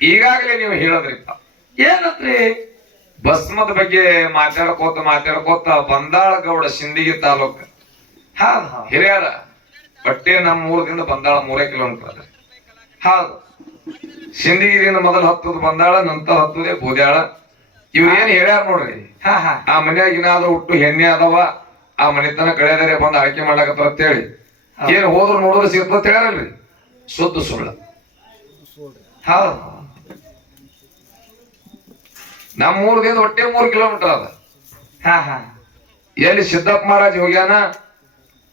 ಈಗಾಗಲೇ ನೀವು ಹೇಳೋದ್ರಿಂದ. ಏನತ್ರಿ ಭಸ್ಮದ ಬಗ್ಗೆ ಮಾತಾಡ್ಕೋತ ಮಾತಾಡ್ಕೋತ ಬಂದಾಳ ಗೌಡ ಸಿಂದಗಿ ತಾಲೂಕ್. ಹೌದು ಹಿರಿಯರ ಬಟ್ಟೆ ನಮ್ಮ ಊರದಿಂದ ಬಂದಾಳ ಮೂರೇ ಕಿಲೋಮೀಟರ್ ಅದ ಹೌದು. ಸಿಂದಗಿದಿಂದ ಮೊದಲು ಹತ್ತದ ಬಂದಾಳ ನಂತರ ಹತ್ತದೇ ಬೂದ್ಯಾಳ. ಇವ್ರು ಏನ್ ಹೇಳ್ಯಾರ ನೋಡ್ರಿ? ಹಾ ಹಾ. ಆ ಮನ್ಯಾಗ ಏನಾದ್ರೂ ಹುಟ್ಟು ಹೆಣ್ಣೆ ಅದಾವ ಆ ಮನೆತನ ಕಳೆದರೆ ಬಂದು ಆಯ್ಕೆ ಮಾಡಾಕತ್ತಾರ ಅಂತ ಹೇಳಿ ಏನ್ ಹೋದ್ರು ನೋಡಿದ್ರೆ ಸಿಗ್ತದ ಹೇಳ್ಯಾರಲ್ರಿ? ಸುದ್ದು ಸುಳ್ಳು. ಹೌದು. ನಮ್ಮ ಊರದಿಂದ ಒಟ್ಟೆ ಮೂರು ಕಿಲೋಮೀಟರ್ ಅದ. ಹಾ ಹಾ. ಎಲ್ಲಿ ಸಿದ್ದಪ್ಪ ಮಹಾರಾಜ್ ಹೋಗ್ಯಾನ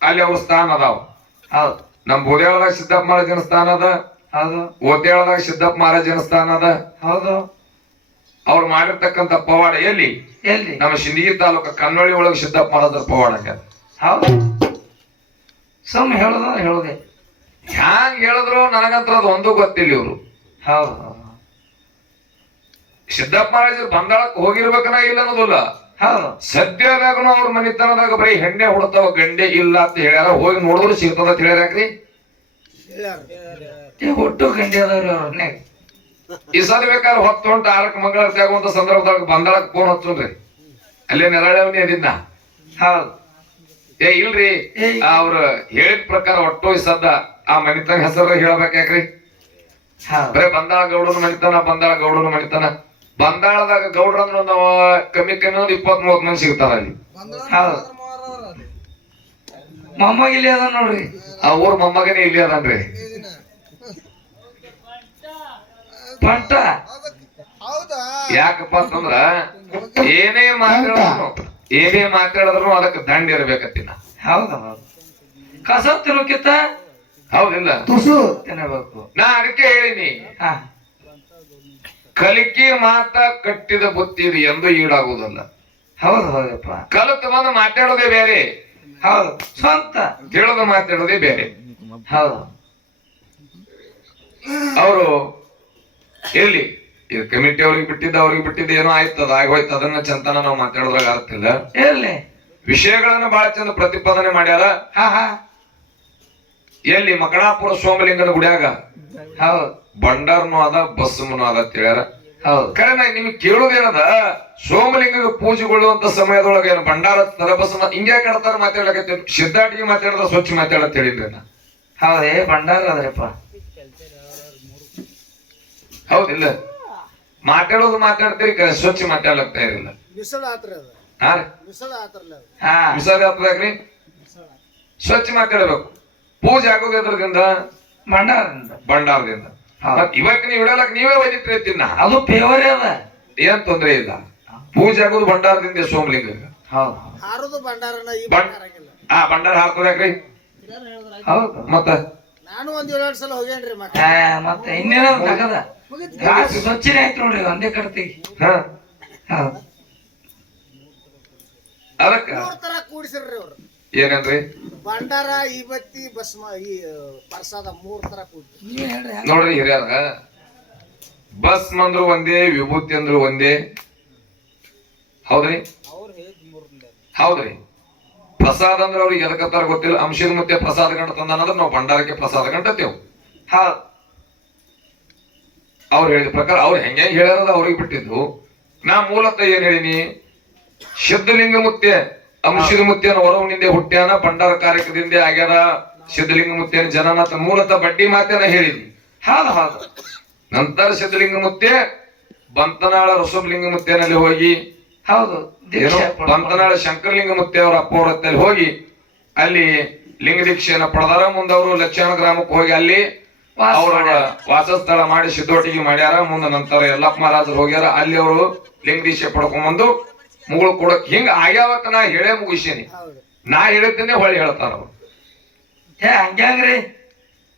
ಅಲ್ಲಿ ಅವ್ರ ಸ್ಥಾನ ಅದಾವ. ಹೌದು. ನಮ್ ಬುದೇಳದಾಗ ಸಿದ್ದಪ್ಪ ಮಹಾರಾಜನ ಸ್ಥಾನ ಅದ? ಹೌದು. ಓದ್ಯಾಳದಾಗ ಸಿದ್ದಪ್ಪ ಮಹಾರಾಜನ ಸ್ಥಾನ ಅದ? ಹೌದು. ಅವ್ರು ಮಾಡಿರ್ತಕ್ಕಂತ ಪವಾಡ ಎಲ್ಲಿ? ಎಲ್ಲಿ? ನಮ್ಮ ಸಿಂದಗಿ ತಾಲೂಕ ಕನ್ನೋಳಿ ಒಳಗೆ ಸಿದ್ದಪ್ಪ ಮಹಾರಾಜರ ಪವಾಡ ಹೌದು. ಸುಮ್ ಹೇಳದ ಹೇಳದೆ. ಹ್ಯಾಂಗ್ ಹೇಳಿದ್ರು ನನಗಂತ್ರ ಅದು ಒಂದು ಗೊತ್ತಿಲ್ಲ ಇವ್ರು. ಹೌದು. ಸಿದ್ದಪ್ಪ ಮಹಾರಾಜರು ಬಂಗಾಳಕ್ಕೆ ಹೋಗಿರ್ಬೇಕನ ಇಲ್ಲ ಅನ್ನೋದಿಲ್ಲ. ಸದ್ಯದಾಗನು ಅವ್ರ ಮನಿತನದಾಗ ಬರೀ ಹೆಣ್ಣೆ ಹುಡ್ತಾವ ಗಂಡೆ ಇಲ್ಲ ಅಂತ ಹೇಳ್ಯಾರ. ಹೋಗಿ ನೋಡಿದ್ರು ಸಿಗ್ತದ ಅಂತ ಹೇಳ್ಯಾರ್ರಿ ಈ ಹುಟ್ಟು ಗಂಡೆ ಅದಾರ ಅವ್ರನ್ನೇ. ಈ ಸಲ ಬೇಕಾದ್ರೆ ಹೊತ್ತು ಹೊಂಟ ಆರಕ್ಕೆ ಮಂಗಳ ಆಗುವಂತ ಸಂದರ್ಭದಾಗ ಬಂಗಾಳಕ್ಕೆ ಫೋನ್ ಹಚ್ಚುನ್ರಿ. ಅಲ್ಲೇ ನೆರಳವನಿ ಅದಿನ್ನ ಹೌದು. ಏ ಇಲ್ರಿ. ಅವ್ರ ಹೇಳಿದ ಪ್ರಕಾರ ಒಟ್ಟು ಈ ಸದ್ದ ಆ ಮನಿತನ ಹೆಸರು ಹೇಳ್ಬೇಕ್ರಿ ಬರೇ ಬಂದಾಳ ಗೌಡನ ಮನಿತನ ಬಂದಾಳ ಗೌಡನ ಮನಿತನ. ಬಂದಾಳದಾಗ ಗೌಡ್ರ ಅಂದ್ರೆ ಒಂದು ಕಮ್ಮಿ ಕಮ್ಮಿ ಒಂದು ಇಪ್ಪತ್ ಮೂವತ್ ಮಂದಿ ಸಿಗ್ತಾರ ಅಲ್ಲಿ. ಮೊಮ್ಮಗ ಇಲ್ಲಿ ಅದ ನೋಡ್ರಿ. ಆ ಊರ್ ಮೊಮ್ಮಗನೇ ಇಲ್ಲಿ ಅದನ್ರಿ. ಪಟ್ಟ ಯಾಕಪ್ಪ ಅಂತಂದ್ರ ಏನೇ ಮಾತಾಡಿದ್ರು ಏನೇ ಮಾತಾಡಿದ್ರು ಅದಕ್ಕೆ ದಂಡ ಇರ್ಬೇಕತ್ತಿನ. ಹೌದ? ಹೌದು ಕಸ ತಿರುಕಿತ್ತ ಹೌದಿಲ್ಲ. ತುಸು. ತಿನ್ನಬೇಕು ನಾ ಅದಕ್ಕೆ ಹೇಳಿನಿ. ಹಾ. ಕಲಿಕೆ ಮಾತ ಕಟ್ಟಿದ ಬುತ್ತಿ ಎಂದು ಈಡಾಗುವುದಲ್ಲ. ಹೌದು ಹೌದಪ್ಪ. ಕಲಿತು ಬಂದು ಮಾತಾಡೋದೇ ಬೇರೆ. ಹೌದು ಸ್ವಂತ ತಿಳಿದು ಮಾತಾಡೋದೇ ಬೇರೆ. ಹೌದು. ಅವರು ಎಲ್ಲಿ ಇದು ಕಮಿಟಿ ಅವ್ರಿಗೆ ಬಿಟ್ಟಿದ್ದ ಅವ್ರಿಗೆ ಬಿಟ್ಟಿದ್ದ ಏನೋ ಆಯ್ತದ ಆಗೋಯ್ತು ಅದನ್ನ ಚಂತನ ನಾವು ಮಾತಾಡೋದ್ರಾಗ ಆಗ್ತಿಲ್ಲ ಎಲ್ಲಿ ವಿಷಯಗಳನ್ನ ಬಹಳ ಚಂದ ಪ್ರತಿಪಾದನೆ ಮಾಡ್ಯಾರ. ಹಾ ಹಾ. ಎಲ್ಲಿ ಮಕಣಾಪುರ ಸೋಮಲಿಂಗನ ಗುಡಿಯಾಗ? ಹೌದು. ಬಂಡಾರ್ನು ಅದ ಬಸ್ಮನು ಅದ ಅಂತ ಹೇಳ್ಯಾರ. ಹೌದು. ಕರೆ ನಾ ನಿಮ್ಗೆ ಕೇಳೋದೇನದ? ಸೋಮಲಿಂಗ ಪೂಜೆಗೊಳ್ಳುವಂತ ಸಮಯದೊಳಗೆ ಏನು ಭಂಡಾರ ತರಬಸಮ ಹಿಂಗೆ ಕಡತಾರ ಮಾತಾಡ್ಲಕತ್ತೀವಿ ಸಿದ್ಧಾಟಿಗೆ ಮಾತಾಡದ ಸ್ವಚ್ಛ ಮಾತಾಡತ್ ಹೇಳಿದ್ರಿ ನಾ. ಹೌದೇ ಭಂಡಾರ ಅದ್ರಪ್ಪ ಹೌದಿಲ್ಲ ಮಾತಾಡೋದು ಮಾತಾಡ್ತೀರಿ ಸ್ವಚ್ಛ ಮಾತಾಡ್ಲಕ್ತಾ ಇರಲಿಲ್ಲ ಸ್ವಚ್ಛ ಮಾತಾಡ್ಬೇಕು ಪೂಜೆ ಆಗೋದ್ರದಿಂದ ಭಂಡಾರದಿಂದ. ಭಂಡಾರದಿಂದ. ಇವತ್ತು ನೀವು ಇಡಲಕ್ ನೀವೇ ಒಯ್ದಿಟ್ರಿ ತಿನ್ನ. ಅದು ದೇವರೇ ಅದ. ಏನ್ ತೊಂದ್ರೆ ಇಲ್ಲ. ಪೂಜೆ ಆಗೋದು ಭಂಡಾರದಿಂದ ಸೋಮಲಿಂಗ. ಆ ಭಂಡಾರ ಹಾಕೋದ್ಯಾಕ್ರಿ ಹೌದು. ಮತ್ತ? ನಾನು ಒಂದ್ ಏಳೆರಡು ಸಲ ಹೋಗೇನ್ರಿ ಮತ್ತೆ. ಇನ್ನೇನ ತಗದ ಸ್ವಚ್ಛನೇ ಆಯ್ತು ನೋಡ್ರಿ ಒಂದೇ ಹೌದು. ಅದಕ್ಕ ಮೂರ್ ತರ ಕೂಡಿಸಿರ್ರಿ ಅವ್ರು. ಏನಂದ್ರಿ? ಭಂಡಾರ ಇವತ್ತಿ ಭಸ್ಮ ಈ ಪ್ರಸಾದ ಮೂರ್ ತರ? ನೋಡ್ರಿ ಹಿರಿಯರ ಬಸ್ ಅಂದ್ರು ಒಂದೇ. ವಿಭೂತಿ ಅಂದ್ರು ಒಂದೇ ಹೌದ್ರಿ ಹೌದ್ರಿ. ಪ್ರಸಾದ ಅಂದ್ರೆ ಅವ್ರಿಗೆ ಎದಕತ್ತಾರ ಗೊತ್ತಿಲ್ಲ. ಅಂಶದ ಮತ್ತೆ ಪ್ರಸಾದ ಗಂಟ ತಂದ ಅನ್ನೋದ್ರ ನಾವು ಭಂಡಾರಕ್ಕೆ ಪ್ರಸಾದ ಕಂಡತೇವ್ ಹಾ. ಅವ್ರು ಹೇಳಿದ ಪ್ರಕಾರ ಅವ್ರು ಹೆಂಗೆ ಹೇಳ್ಯಾರದ ಅವ್ರಿಗೆ ಬಿಟ್ಟಿದ್ದು. ನಾ ಮೂಲತಃ ಏನ್ ಹೇಳಿನಿ? ಸಿದ್ಧಲಿಂಗ ಮುತ್ಯ ಅಂಶದ ಮುತ್ಯನ ಹೊರವನಿಂದೆ ಹುಟ್ಟ್ಯಾನ ಭಂಡಾರ ಕಾರ್ಯಕ್ರಮದಿಂದ ಆಗ್ಯಾರ ಸಿದ್ಧಲಿಂಗ ಮುತ್ಯನ ಜನನಾಥ ಮೂಲತಃ ಬಡ್ಡಿ ಮಾತೇನ ಹೇಳಿದ್ವಿ. ಹಾದ ಹಾದ. ನಂತರ ಸಿದ್ಧಲಿಂಗ ಮುತ್ತೆ ಬಂತನಾಳ ರಸೋಬಲಿಂಗ ಮುತ್ಯನಲ್ಲಿ ಹೋಗಿ ಹೌದು. ಬಂತನಾಳ ಶಂಕರಲಿಂಗ ಮುತ್ಯ ಅವರ ಅಪ್ಪ ಅವ್ರ ಹೋಗಿ ಅಲ್ಲಿ ಲಿಂಗ ದೀಕ್ಷೆಯನ್ನ ಪಡೆದಾರ. ಮುಂದವರು ಲಕ್ಷಣ ಗ್ರಾಮಕ್ಕೆ ಹೋಗಿ ಅಲ್ಲಿ ಅವರ ವಾಸಸ್ಥಳ ಮಾಡಿ ಸಿದ್ದೋಟಿಗೆ ಮಾಡ್ಯಾರ. ಮುಂದ ನಂತರ ಯಲ್ಲಪ್ಪ ಮಹಾರಾಜರು ಹೋಗ್ಯಾರ. ಅಲ್ಲಿ ಅವರು ಲಿಂಗ ದೀಕ್ಷೆ ಪಡ್ಕೊಂಡ್ಬಂದು ಮುಗುಳು ಕೊಡಕ್ ಹಿಂಗ ಆಗ್ಯಾವತ್ತ ನಾ ಹೇಳೇ ಮುಗಿಸೀನಿ. ನಾ ಹೇಳುತ್ತೇನೆ ಹೊಳ್ಳಿ ಹೇಳ್ತಾರ ಅವ್ರು. ಏ ಹಂಗ್ಯಾಂಗ್ರಿ?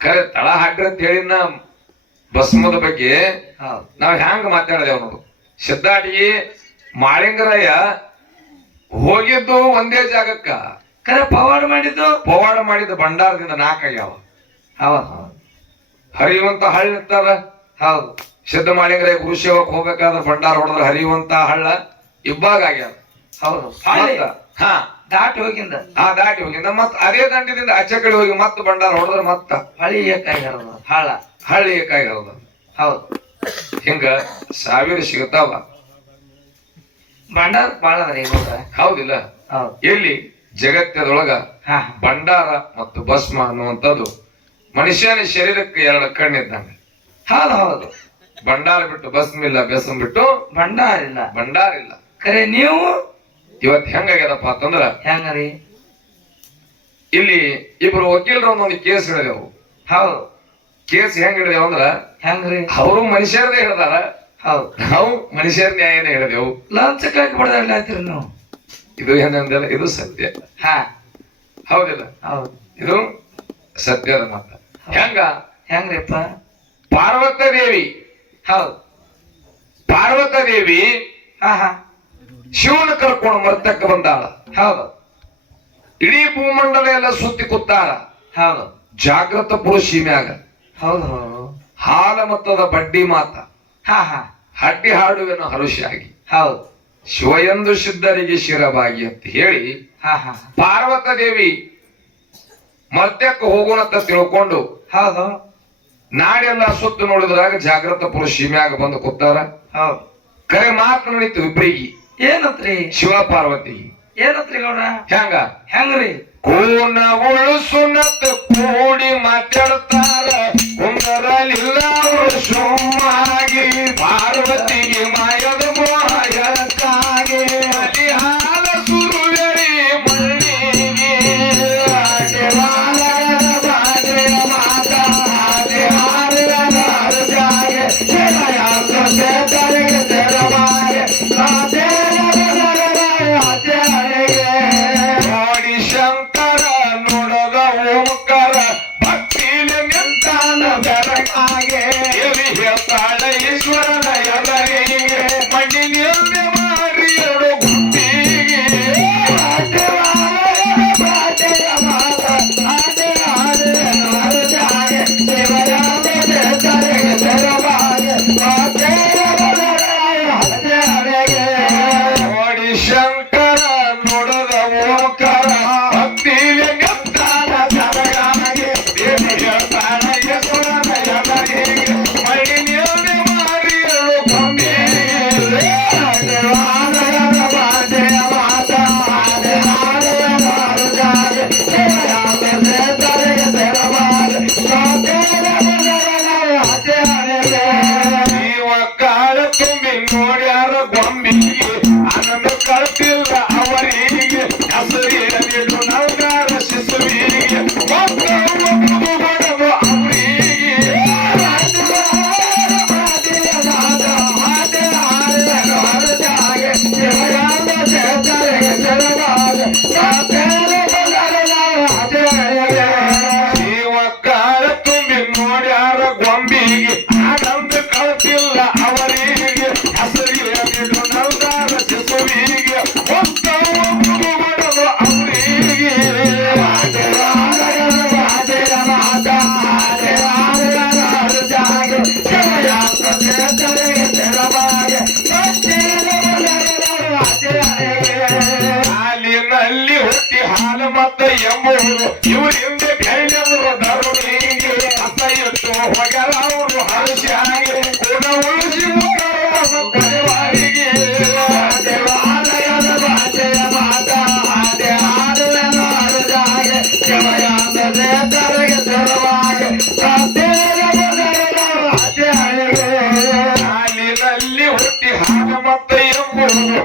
ಖರೆ ತಳ ಹಾಕ್ರಿ ಅಂತ ಹೇಳಿನ ಭಸ್ಮದ ಬಗ್ಗೆ ಹೌದು. ನಾವ್ ಹ್ಯಾಂಗ ಮಾತಾಡಿದೆವ್ ನೋಡು. ಸಿದ್ದಾಟಿಗೆ ಮಾಳಿಂಗರಾಯ ಹೋಗಿದ್ದು ಒಂದೇ ಜಾಗಕ್ಕ. ಕರೆ ಪವಾಡ ಮಾಡಿದ್ದು? ಪವಾಡ ಮಾಡಿದ್ದು ಭಂಡಾರದಿಂದ ನಾಲ್ಕಾಗ್ಯಾವ ಹೌದು ಹೌದು. ಹರಿಯುವಂತ ಹಳ್ಳ ಇರ್ತಾರ ಹೌದು. ಸಿದ್ಧ ಮಾಳಿಂಗರಾಯ ಗುರು ಸೇವಕ್ ಹೋಗ್ಬೇಕಾದ್ರೆ ಭಂಡಾರ ಹೊಡೆದ್ರೆ ಹರಿಯುವಂತ ಹಳ್ಳ. ಇಬ್ಬಾಗ ಆಗ್ಯಾವ. ಹೌದು. ಹಾ. ದಾಟಿ ಹೋಗಿಂದ. ಆ ದಾಟಿ ಹೋಗಿಂದ. ಮತ್ ಅದೇ ದಂಡದಿಂದ ಆಚೆ ಕಡೆ ಹೋಗಿ ಮತ್ತೆ ಬಂಡಾರ ಹೊಡೆದ್ರೆ ಮತ್ತ ಹಳಿ ಏಕಾಗಿರೋದು ಹಾಳ. ಹಳ್ಳಿ ಏಕಾಗಿರೋದು ಹೌದು. ಹಿಂಗ ಸಾವಿರ ಸಿಗತಾವ ಭಂಡಾರ ಬಾಳ ಅದ್ರಿ ಗೌಡ್ರ ಹೌದಿಲ್ಲ. ಹೌದು. ಎಲ್ಲಿ? ಜಗತ್ತದೊಳಗ ಹಾ. ಭಂಡಾರ ಮತ್ತು ಭಸ್ಮ ಅನ್ನುವಂಥದ್ದು ಮನುಷ್ಯನ ಶರೀರಕ್ಕೆ ಎರಡು ಕಣ್ಣಿದ್ದಂಗೆ ಹೌದು ಹೌದು. ಭಂಡಾರ ಬಿಟ್ಟು ಭಸ್ಮ ಇಲ್ಲ ಬೆಸಮ್ ಬಿಟ್ಟು ಭಂಡಾರ ಇಲ್ಲ. ಭಂಡಾರ ಇಲ್ಲ. ಖರೆ ನೀವು? ಇವತ್ ಹೆಂಗಾಗ್ಯದಪ್ಪ ಅಂತಂದ್ರ ಹೆಂಗರಿ? ಇಲ್ಲಿ ಇಬ್ರು ವಕೀಲರು ಒಂದೊಂದು ಕೇಸ್ ಹಿಡಿದೆವು. ಹೌದು. ಕೇಸ್ ಹೆಂಗ್ ಹಿಡಿದೆವು ಅಂದ್ರ ಹೆಂಗ್ರಿ? ಅವರು ಮನುಷ್ಯರದೇ ಹಿಡ್ದಾರ ಹೌದು. ನಾವು ಮನುಷ್ಯರ ನ್ಯಾಯನೇ ಹಿಡಿದೆವು ಲಂಚ ಕಟ್ಟಿ ಬಡದಾಡ್ಲಾತಿರಿ ನಾವು? ಇದು ಏನಂದಲ್ಲ ಇದು ಸತ್ಯ. ಹಾ. ಹೌದಿಲ್ಲ? ಹೌದು. ಇದು ಸತ್ಯದ ಮಾತ. ಹೆಂಗ? ಹೆಂಗ್ರಿಪ್ಪ? ಪಾರ್ವತ ದೇವಿ. ಹೌದು. ಪಾರ್ವತ ದೇವಿ ಹಾ ಹಾ ಶಿವನ ಕರ್ಕೊಂಡು ಮರ್ತಕ್ಕ ಬಂದಾಳ. ಹೌದು. ಇಡೀ ಭೂಮಂಡಲ ಎಲ್ಲ ಸುತ್ತಿ ಕೂತಾಳ ಹೌದು. ಜಾಗೃತ ಪುರುಷ ಮ್ಯಾಗ ಹೌದು ಹಾಲ ಮತ್ತದ ಬಡ್ಡಿ ಮಾತ. ಹಾ ಹಾ. ಹಡ್ಡಿ ಹಾಡುವೆನು ಹರುಷಿಯಾಗಿ ಹೌದು. ಶಿವಯಂದು ಸಿದ್ಧರಿಗೆ ಶಿರಬಾಗಿ ಅಂತ ಹೇಳಿ ಹಾ ಹಾ. ಪಾರ್ವತ ದೇವಿ ಮರ್ತ್ಯಕ್ಕೆ ಹೋಗೋಣ ಅಂತ ತಿಳ್ಕೊಂಡು ಹೌದು. ನಾಡೆಲ್ಲ ಸುತ್ತು ನೋಡಿದ್ರಾಗ ಜಾಗೃತ ಪುರುಷ ಮ್ಯಾಗ ಬಂದು ಕೂತಾರ ಹೌದು. ಕರೆ ಮಾತು ನಡೀತು ಇಬ್ರಿಗೆ ಏನತ್ರಿ? ಶಿವ ಪಾರ್ವತಿ ಏನತ್ರಿ ಗೌಡ? ಹೆಂಗ? ಹೆಂಗ್ರಿ? ಕೋನ ಉಳುಸುನತ್ ಕೂಡಿ ಮಾತಾಡ್ತಾರ. ಕುಂದರಲಿಲ್ಲ ಅವರು ಸುಮ್ಮಾಗಿ. ಪಾರ್ವತಿಗೆ ಮಾಯದ ಮಾಯಕ್ಕಾಗಿ. ಅಲಿ ಹಾಲ ಸುರುವೆರಿ ಮಣ್ಣಿಗೆ ಬಾದೆಯ ಮತ್ತ ಎಂಬುವರು ಹಿಂದೆ ಬೆಳೆದವರು ಧರುಣಿಗೆ ಅತ್ತ ಇತ್ತು ಹೊಗಲವರು ಹರ್ಷಾಗಿ ಗುಣ ಉಳಿಸಿ ಮುಖರವನ್ನು ಪರಿವಾರಿಗೆ ಹಾಲಿನಲ್ಲಿ ಹುಟ್ಟಿ ಹಾಗ ಮತ್ತೆ ಎಂಬುವರು